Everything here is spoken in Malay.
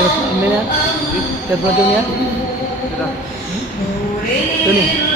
Terus ambil ya. Terus ya? Sudah. Tuh nih.